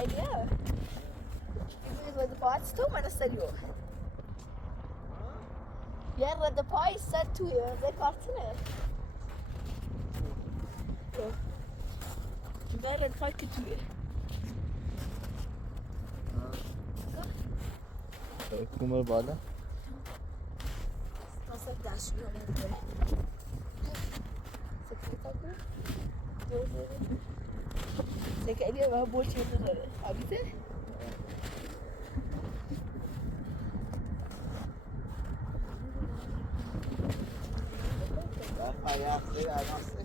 Ele röda paj stod med det stereo. Jag röda paj så tog jag det kartene. Jag röda paj kultur. Kommer بالا. Nasıl ders yolunda? Sekreter. Sekreter var borç edildi. Abi de. Ayakları anası.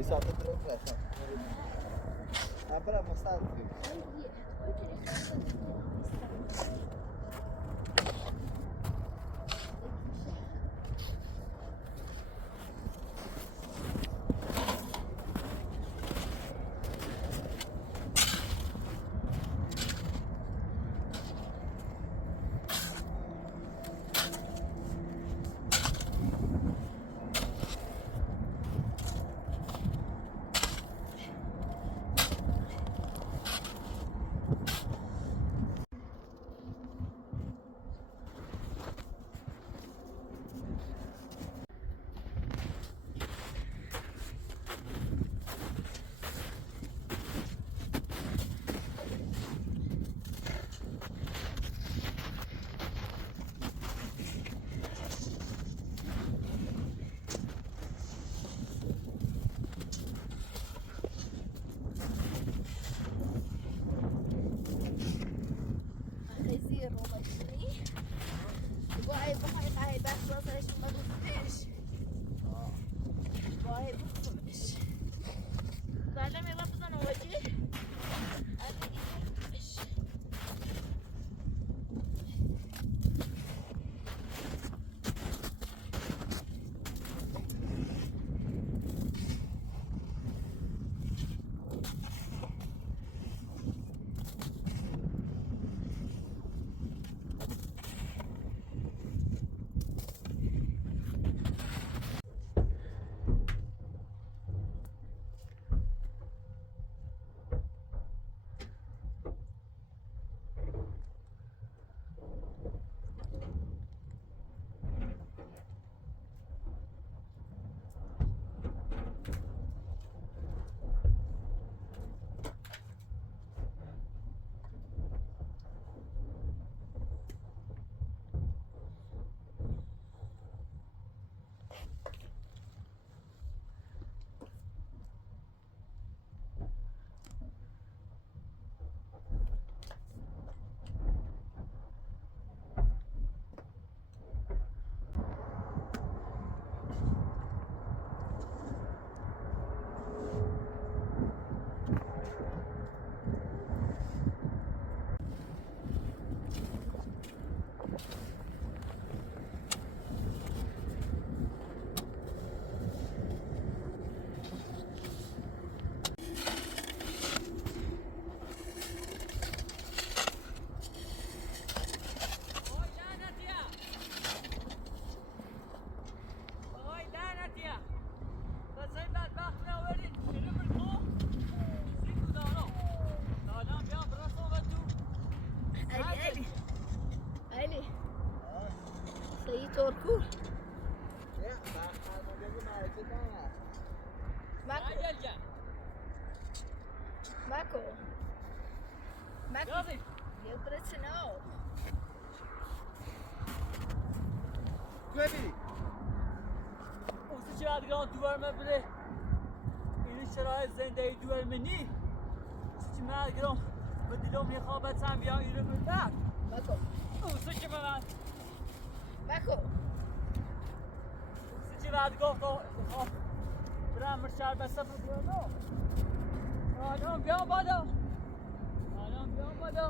Isso até tranquilo. Abra mostrar. ترکو نه خرمانده مرکز نه مکو Geleceğim. مکو مکو Yazık. یادرت نه کدی Usta çağırgan duvarma bile. این شرایط زندگی دوار منی. چی مرگرم و دلم میخوابت هم بیان ایره بردن. مکو اوسا چی من؟ مکو اوسا چی بعد گفت برم مرشار بسته بگیرم. آنام بیان بالا. آنام بیان بالا.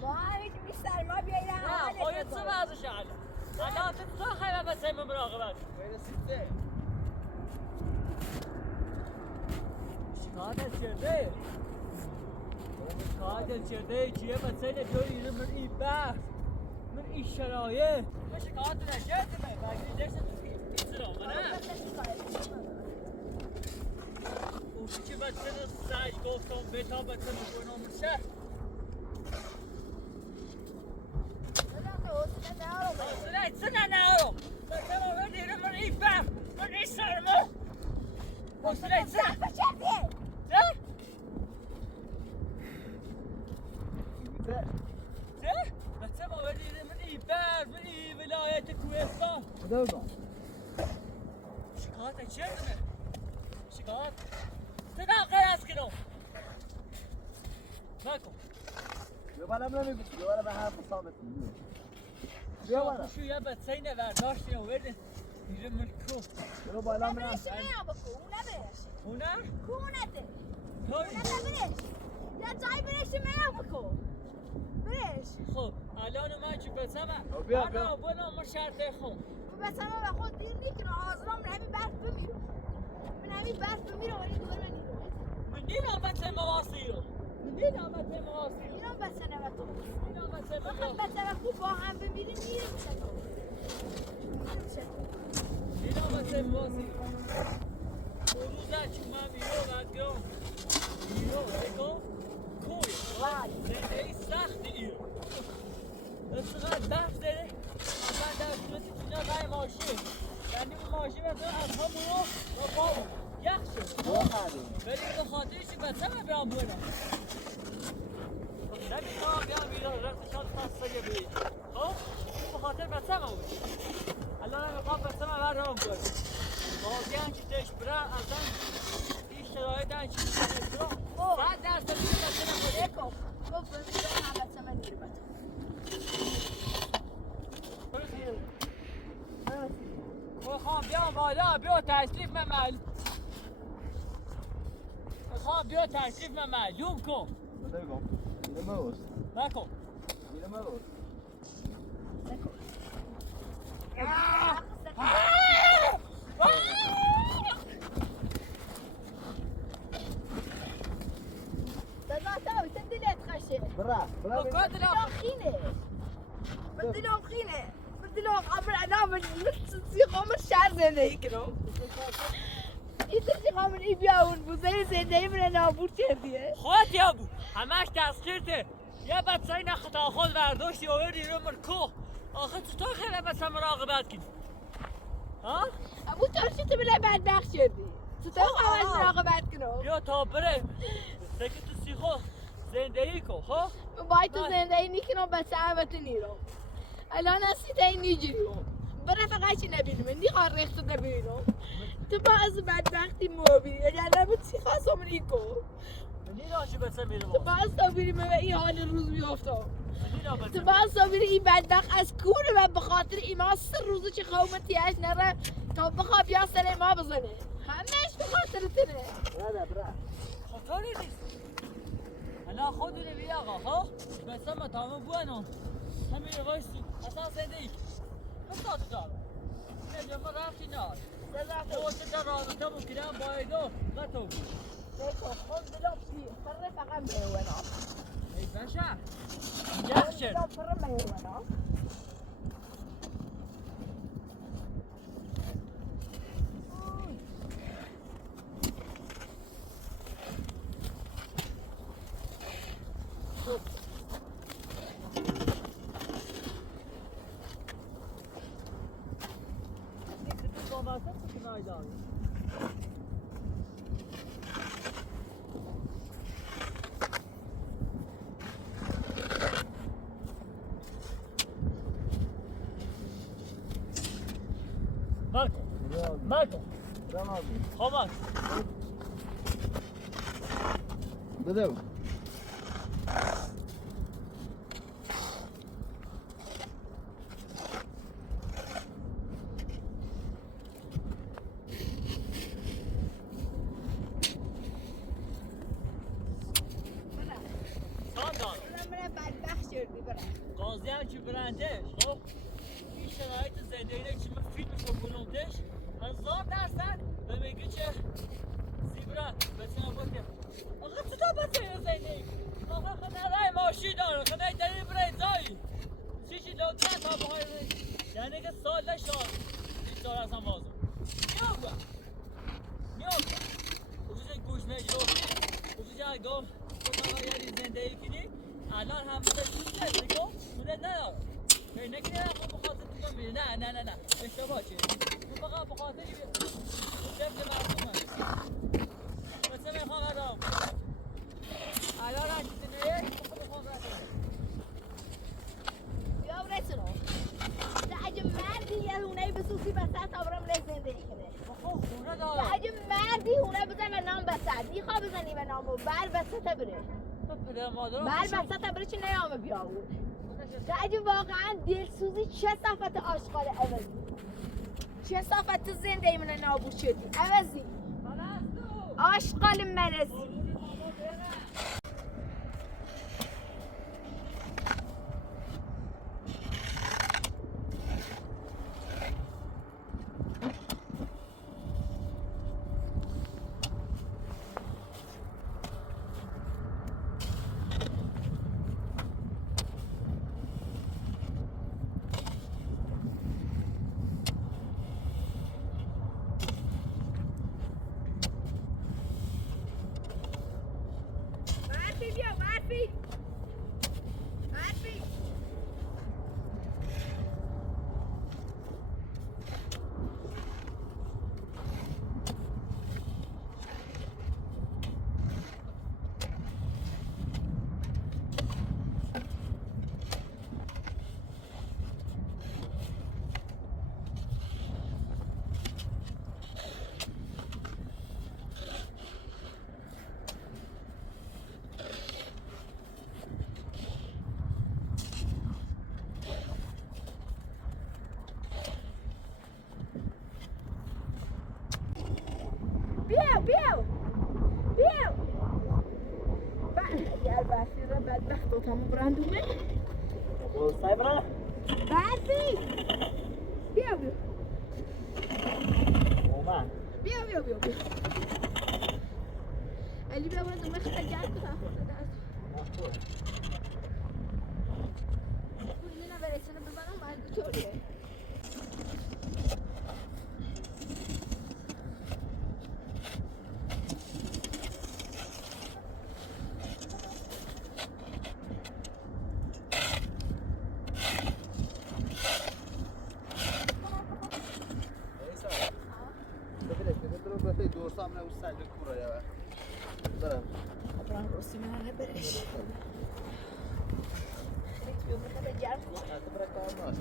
ما همیشه بیشتر ما بیاییم نه خواهید چه وضعش الان؟ الان تو خیلی بسته من مراقبت. برسیده شکایت کرده. شکایت کرده چیه مسئله دوری من این بحث من این شرایط من شکایت نکردیم بگیری دشت تو نه اون که مسئله سعی گفتم بتا مسئله کنم شهر مسئله چه نهارم مسئله من دیره من این بحث من این سرمه مسئله چه؟ چه؟ چه؟ بچه ما بدیده من این بر من این ولایت کوهستان خدا بگم شکایت چه دونه؟ شکایت؟ چه داخل از کنم؟ نکن یه بارم نمیگوشی یه بارم هم ثابت میگوشی بیا بارم شو یه بچه نورداشتی و برده دیره من کو برو بالا من نبرش میام بکو اون نبرش اونه؟ کونته توی؟ اون نبرش یا جای برش میام بکو برش خب الان من چی بچه من؟ بیا الان بنا من شرطه خون بس اما به خود دیر نیکنه حاضرم من همین برف بمیرم من همین برف بمیرم ولی دوباره من نیرم من دیدم بچه مواسی رو من دیدم بچه مواسی رو اینم بس نوه تو دیدم بچه بخوام مواسی بس نوه خوب با هم بمیریم میره میشه تو میره میشه تو دیدم بچه مواسی اون روزه که من بیرو بدگرم بیرو بگم کوی زنده ای سخت ایرو استقاد برف زده من در صورتی چیزا رای ماشین یعنی اون ماشین از همونو و بابو یخ شد ولی به خاطرش بچه من بیام بودم نمیتونم بیام بیرون رفتشان پس سگه بید خب به خاطر بچه من بود الان میخوام بچه من برام بود بازی هم که تش برن اصلا این شرایط هم که تش برن 100% میشه بچه من بود یکو گفت بمیرم هم بس من نیرم میخوام بیام بالا بیا تشریف من معلوم میخوام بیا تشریف من معلوم کن خدا بگم میره موز نکن میره موز داداش تو دلت خشه برا بکن دلم خینه دلم خینه دلم قبل انا من سیخام شهر زندگی کنم این سیخام ای بیاون بوزه زندگی من نابود کردیه خود یا بود همش دستگیرته یه بچه این خطا خود برداشتی و بردی رو مرکو آخه چطور خیلی بچه مراقبت کنی ها؟ ابو ترشی تو بله بدبخت شدی چطور خواهد مراقبت کنم بیا تا بره دیگه تو سیخو زندگی کن ها؟ باید تو زندگی نیکنم بچه عوض نیرم الان هستی تا این نیجیرم برای فقط چی نبینم این دیخواه ریخت نبینم تو باز بدبختی موبی اگر نبود چی خواستم نیکن نینا چی بچه میره تو باز تا بیریم به این حال روز بیافتم نینا تو بچه باز تا بیریم این بدبخت از کونه و به خاطر ایما 3 روزه که خومتیش نره تا بخواب یا سر ما بزنه همهش به خاطر تنه برا خطا نیست الان خود رو بیا آقا ها بچه ما تمام بوانم همین رو بایستی اصلا زندگی بسا تو دارم اینجا ما رفتی نار دوسته در رابطه بکنم بایدو و تو خود دلم چی فره فقط میوانم ای بشر یخ شد دلم فره میوانم جای داری مالکن خواهد بده قاضی هم که برندش خب این شرایط زندگی که من فیلمش رو کنمدش 1000% به میگه چه زیبرا بسیار بکر آقا چطور بسیار زندگی آقا خدا رای ماشی داره خدا دلیل برای زایی چیشی لوکت ها بخواه یعنی که سال نشان این سال اصلا بازم نیوگا خصوصی گوش میگیروفی خصوصی اگم خدا یعنی زندگی کنی الان هم بوده دوست نگو بوده ندارم فکر نکنی هم بخاطر تو میری نه اشتباه چیه تو فقط بخاطر طفل مردم بسه میخوام ادام الان هم چیزی میره بخوام رسونه بیا رسونو اگه مردی یه هونه بسوسی بسر تا برم لی زندگی کنه بخواه خونه دارم اگه مردی هونه بزن به نام بسر میخوا بزنی به نامو بر بسته بره پدر مادرم بر بسته بره چی نیامه بیاور اگه واقعا دلسوزی چه صفت آشغال عوضی چه صفت زنده من نابود شدی عوضی آشغال مرزی بیاو یار باسی را بدبخت و تمام براندومه سایبرا باسی بیاو اومد بیاو علی بیا براندومه خیلی جرد کتا خورده دست کنینا برسنه بزنم باید بطوریه دوستم نه اوست سعی کورا یا برم برام روسی من نبرش خیلی بیو بکنه جرم کن حتی برای کار ناست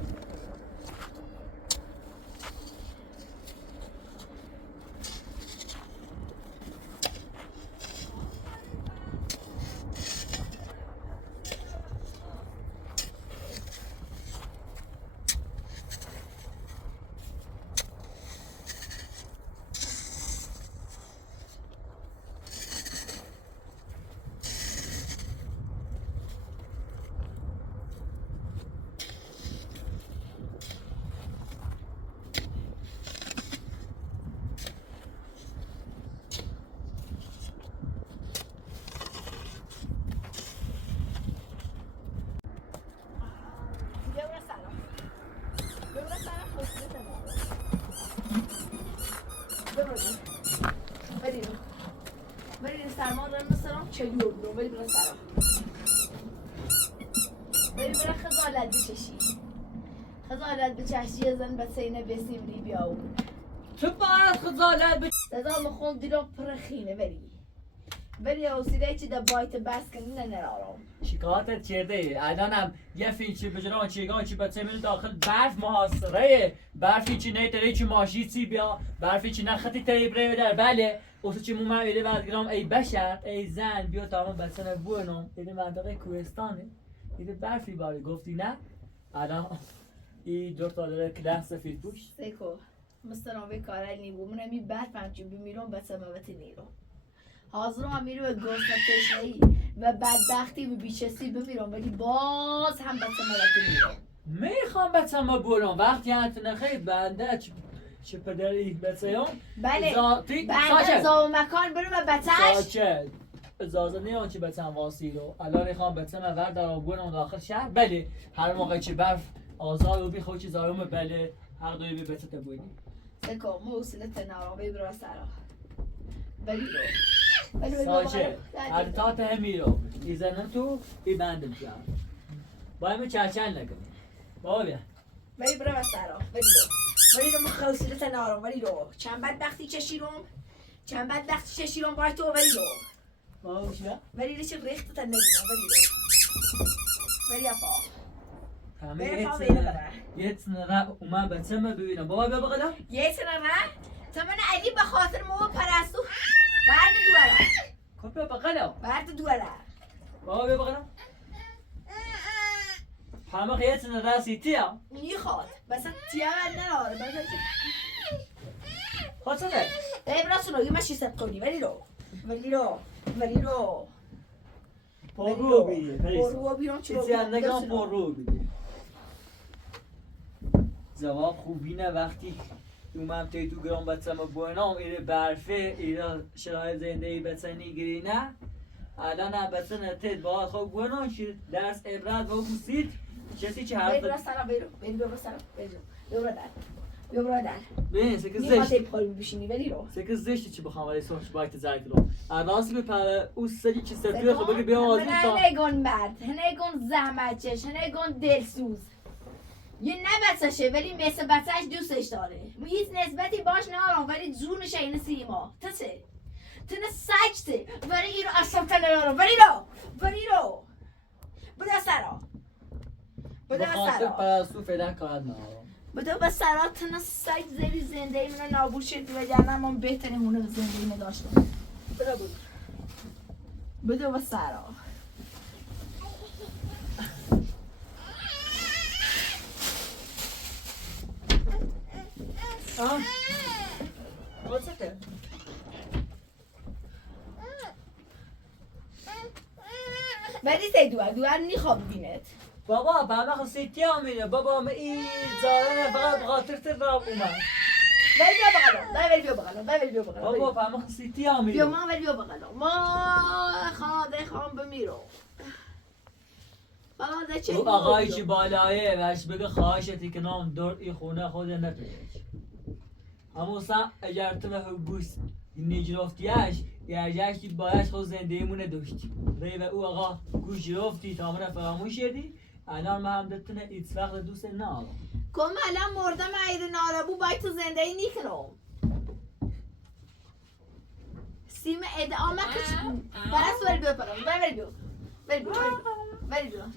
بریم سرما دارم مثلا چلیور برو بریم برای سرما بریم برای خزالت بچشی خزالت بچشی زن بسینه بسیم ری بیاون تو باید خجالت بکشی. صدا مخون دیرم پرخینه ولی حوصله چی دا بایت بس کنی نرارم. شکایتت کرده الانم یه فیچی بجران چیگان چی بچه من داخل برف محاصره برفی چی نیتره چی ماشی چی بیا برفی چی نخطی تایی بره در بله اوسو چی مو من بیده بعد ای بشر ای زن بیا تا همون بچه نبونم ایده منطقه کوهستانه ایده برفی باری گفتی نه الان ای دور تا داره کلاس سفید پوش سیکو مسترم به کارای نیبو منم این برفم چی بمیرم بسه موتی نیرم حاضرم هم میرم به گوست تشنهی و بدبختی و بیچسی بمیرم ولی باز هم بسه موتی نیرم میخوام بچه ما برم وقتی انت نخی بنده چه پدری بچه هم بله ذاتی بنده زاو مکان برم و بتش ساکت اجازه نیان چی بچه هم واسی رو الان میخوام بچه من ورد در آبونم داخل شهر بله هر موقع چی برف آزاد و بی خود چی زارم بله هر دوی بی بچه تبونی سیکو موصله تنارم ببرا سرا ولی ساکت هر تا همی رو ایزنم تو ای بندم کرد باید من چرچل نکنم بابا بیا ولی برم از سرا ولی رو مخوصیله تنارم ولی رو چند بدبختی چشیرم باید تو ولی رو بابا بیا ولی رو چه ریخت تا نگیرم ولی اپا همه یه تنه را اومد بچه من ببینم بابا بیا بقیدم یه تنه را تا من علی به خاطر مو پرستو برد دوره کن بیا بقیدم برد دوره بابا بیا بقیدم همه یه تنه را سیتی هم میخواد بس تیه من نراره خود چه ده براسونو یه مشی ست قونی ولی رو پرو بیه پرو بیرون چی رو ایسی اندگان پرو بیه جواب خوبی نه وقتی اومم توی تو گرام بچه ما بوینام ایره برفه ایره شرای زنده ای بچه نیگری نه الان هم بچه نتید باید خوب بوینام شید درس عبرت و بوسید کسی چه حرف برو سلام برو سلام بیا برادر ببین سکه میخواد زشت پای بشینی ولی رو سکه زشتی چی بخوام ولی سوش باید زرد رو اراسی بپره او سری چی سفیه خب بگه بیا آزی تا هنگون مرد هنگون زحمتچش هنگون دلسوز یه نبسشه ولی مثل بچهش دوستش داره هیچ نسبتی باش نارم ولی جونش اینه سیما تنه سجته ولی ایرو اصلا تنه نارم ولی رو بدا سرا بخاطر پرستو فعلا کارد نارم بدا با سرا تنه سج زیری زنده ای منو نابود شد و جنم من بهترین هونه زنده ای نداشتم بدا با سرا What's it? ولی تی دوار نیخواب بینت بابا بابا سیتی هم میره بابا ما این زارن فقط بخاطر تراب اومد ولی بیا بغلم بابا بابا سیتی هم میره بیا ما ولی بیا بغلم ما خواهده خواهم بمیرو خواهده چه او آقایی چی بالایه وش بگه خواهشتی که نام دور ای خونه خود نتویش همون سم اگر تو به بوس نجرفتیش یرجشتی بایش خود زنده مونه داشتی ری و او آقا گوش رفتی تا من فراموش شدی الان من هم دتونه ایت وقت دوست نام کم الان مردم عیر ناربو باید تو زنده ای نیکنم سیم ادعامه کچ برست ولی بیا پرم ولی بیا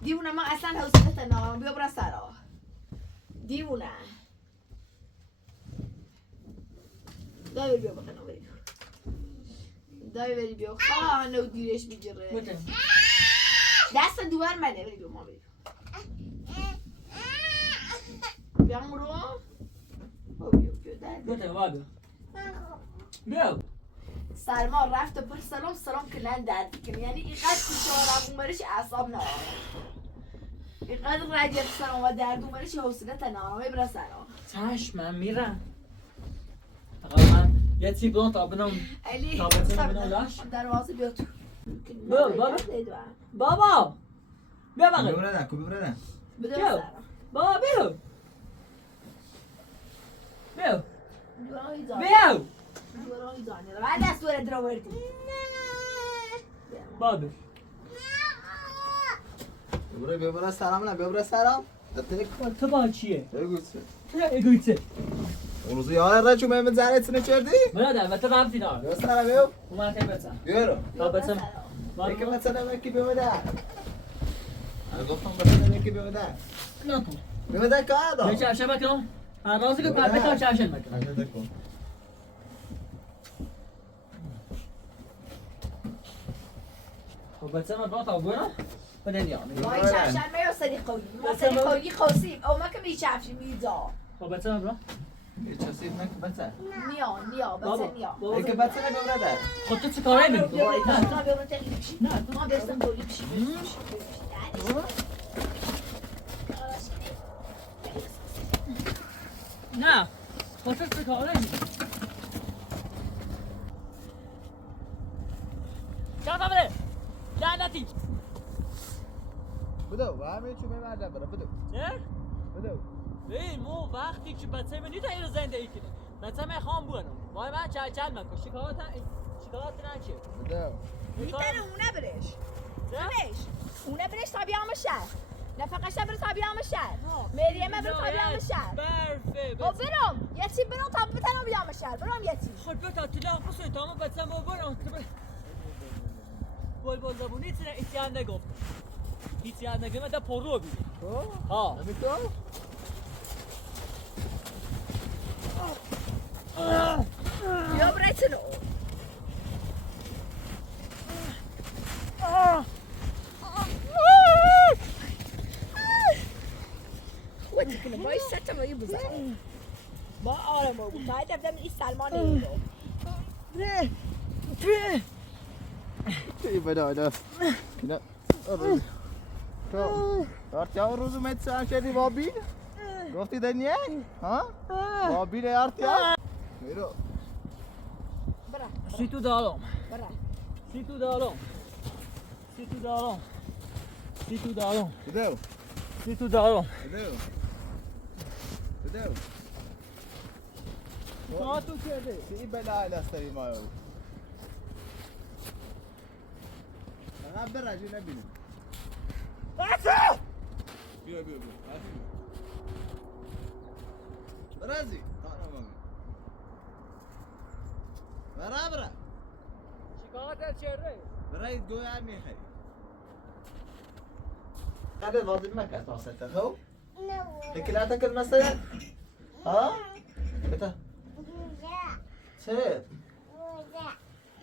دیوونه ما اصلا حوصلت نارم بیا برا سرا دیوونه دایی بیا بکنم دایی بیا خواه نو دیرش میگیره دست دوار منه بری بیا ما بری بیا مرو بیا سلمان رفت پر سلام که لن درد کنه یعنی اینقدر کشارم اومرش اعصاب نارم اینقدر رجب سلام و درد اومرش حوصله تنارمه برا سلام چشم من میرم آقا من یه چی بلان تا بنام علی لاش دروازه بیا تو بابا بیا بقیه ببردن کو ببردن بده بیا. سلام بابا بیا دوراهی زانه بعد از دوره دروردی بابا ببره سلام نه ببره سلام تو با چیه؟ بگو چه تو اگویته اون روز یاد را چون من زنت نکردی؟ برادر و تو رفتی دار درست نمیو؟ اومد که بچم بیارو تا بچم یکی مثلا یکی بیمده انا گفتم مثلا یکی بیمده نکن بیمده که آدم یه چرشه بکنم هر رازی که پر بکن چرشه بکنم عجب کن خب بچم با تا برو بده نیام وای چفشن میرسدی قوی ما سری قوی خوسیم او ما که میچفشی میزا خب بچم برو یه چیزی نکن بچه نیا بچه نیا یکی بچه نمیمده خب تو چه کاره میکنی؟ نه ما برسم دولی بشی نه خب تو چه کاره میکنی؟ چرا بده؟ لعنتی بدو و همه چون میمده برا بدو چه؟ بدو ای مو وقتی که بچه من نیست اینو زندگی کنه بچه من خام بونم وای من چل مکن شکایت نچه بدو میتره اونه برش اونه برش تا بیام شهر نفقش بره تا بیام شهر مریم بره تا بیام شهر برفه خب برم یه چی برم تا بتنم بیام شهر برم یه چی خب بتا تلا بسوی تمام بچه ما برم بول زبونی هیچی هم نگفت هیچی هم نگفت من پر رو بیدیم ها نمیتو؟ یا برایتنو خودی کنه بایی ستم رو بزن ما آرم رو بود باید افدم این سلمان رو نه ای بدو اینا تو آرتیا روزو متسان کردی بابی؟ گفتی دنیا؟ ها؟ بابی نه آرتیا؟ میرو برا سی تو دارم برا سی تو دارم بدو سی تو دارم بدو بدو تا تو کرده سی بلا دستری مایو من برا جو نبینم بیا برازی برا شکایت در چهره برای گویا میخوای قبل واضح مكان توصلت هو لا تاكل مثلا ها متى شيء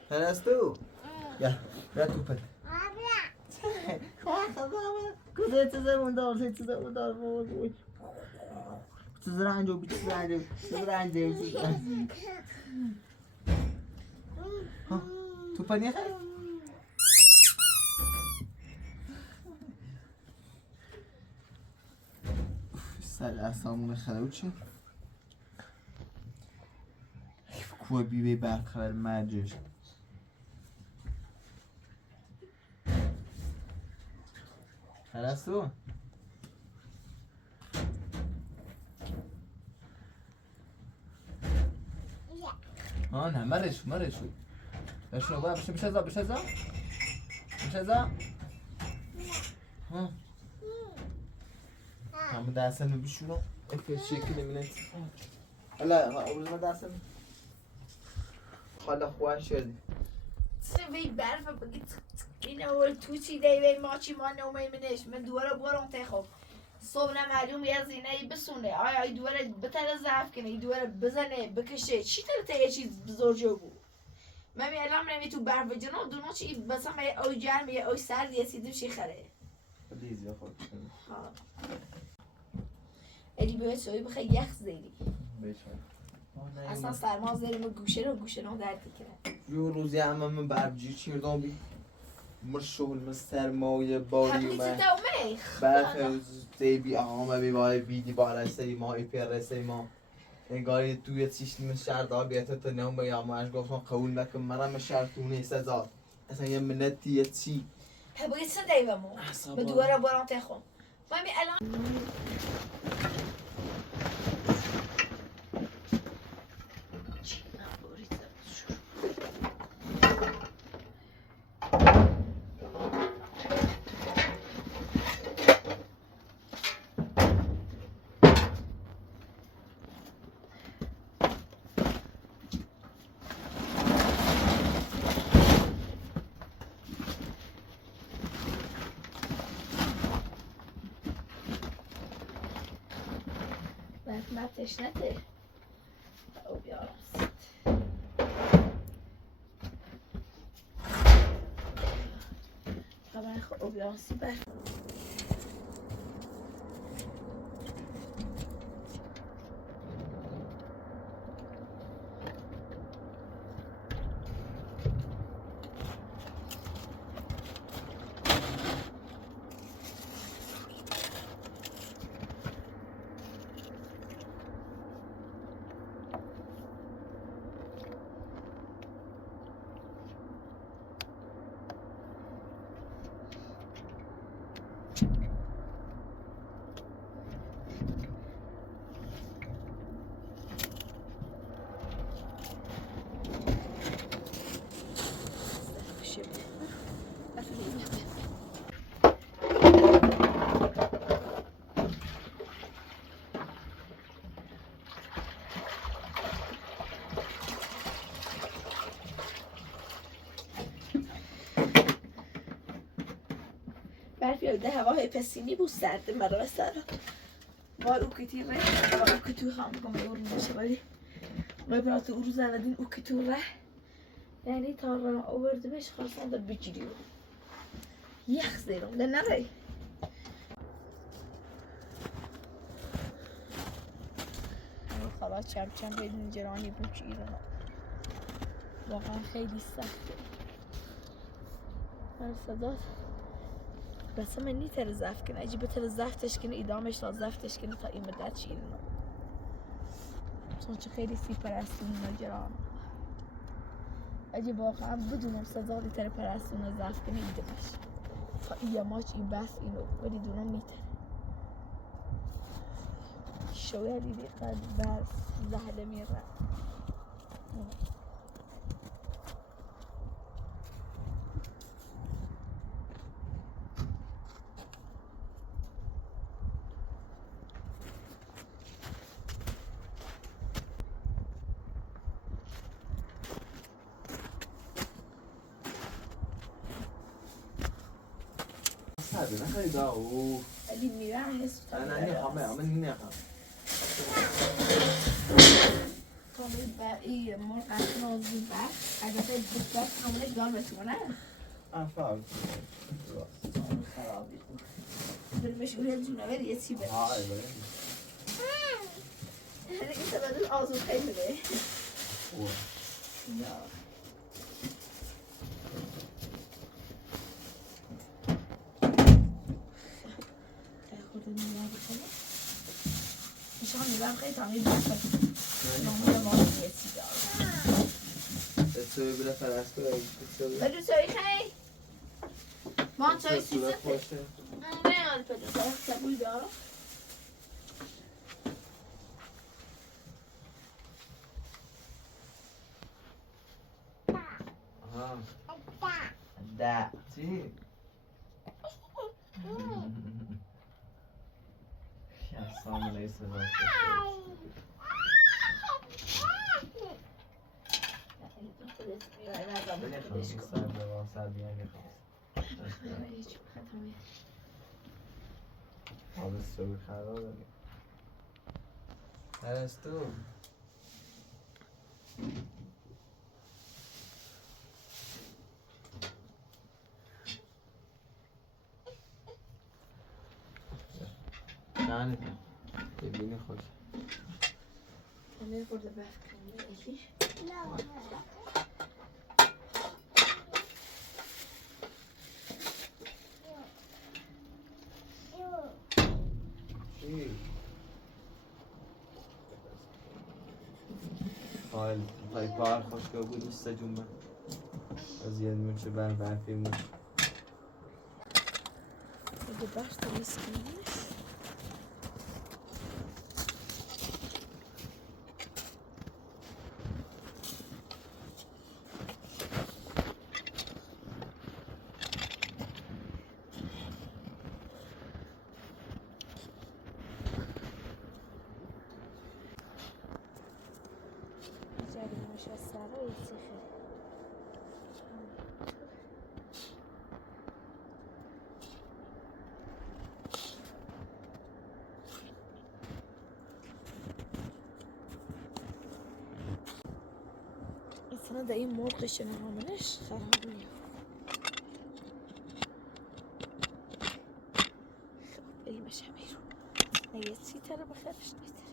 خلصتوا يا لا توبت كذا تزمون دار تزرع عنده ها توبني يا خالد سر اصامون خلوچی کوه بیوی برخلال مرجش خلصتو؟ نه مرشو بشنو بقى مش هذا ها هم دستم بشونو اف شکلی منت هلا اول ما دستم حالا خواه شدی وی برف بگید این اول توچی دی وی ماچی ما نومی منش من دوره برم تخو صبح معلوم یه زینه بسونه آیا ای دوره بتره ضعف کنه ای دوره بزنه بکشه چی تر یه چیز بزرجو بود من می الان نمی تو برف جنو دونو چی مثلا یه اوی گرم یه اوی سرد یه چیزی چی خره لیز یا خود الی باید سوی بخواه یخ زیری بشن اصلا سرما زیریم گوشه رو درد کنه یه روزی همه من بربجی چیردم بی مرشول من سرمایه باری من برخ زیبی آقا بی بای بیدی بالای سری ما ای پر سری ما انگاری توی چیشتی من شهر دار بیاته تا نام بگم ما اش گفتم قبول نکن مرا من شهر تونه سزاد اصلا یه منتی یه چی بگید سه دیوامو به دوباره برام تخم من می الان ما تشنته او بیارم سید طبعا خب او بیارم سید بر برفی ده هوای پسیمی بود سرده مرا سرم وای او کتی ره وای او کتو خواهم بگم ایورون باشه ولی وای برات او رو زندین او کتو ره یعنی تا رو آوردمش خواستم در بگیری یخ زیرم ده نره خلاص چم بدون جرانی بگیرم واقعا خیلی سخته من صدات بس من نیتر زفت کنه اجی بتر زفتش کنه ایدامش تا زفتش کنه تا این مدت شیرینو چون چه خیلی سی پرستون نجران اجی واقعا بدونم صداتی تر پرستون زفت کنه ایدامش تا این ماچ این بس اینو ولی دونم نیتر شویه دیدی قد بس زهده میره نه خیلی دا او علی میرم حس تا نه همه نمیخوام کامل با این مرغ نازی بر البته بس کامل گام بتونه افعال خرابی برمش اون جونه ولی یه چی بره های بله این سبب آزو خیلی به یا نشان میدم خیلی تامیل بکنم ناموده واسه یه چی دارم بسوی بله فرسکو بدو سوی خیلی ما سوی سیزه نه یاد بدو سوی سبوی دارم ده چی؟ سامن ایست باید سوی خراب داریم هرستو نه ببینی خوش امیر برده بف کنه ایکی حال پای کار خوشگاه بود دوست جنبه از یه میشه برفی مون برده بف تمیز کنه کنه در این مرغش نهامنش خرابه. خب بریم شمیر رو نگه چی تره بخیرش نیتره.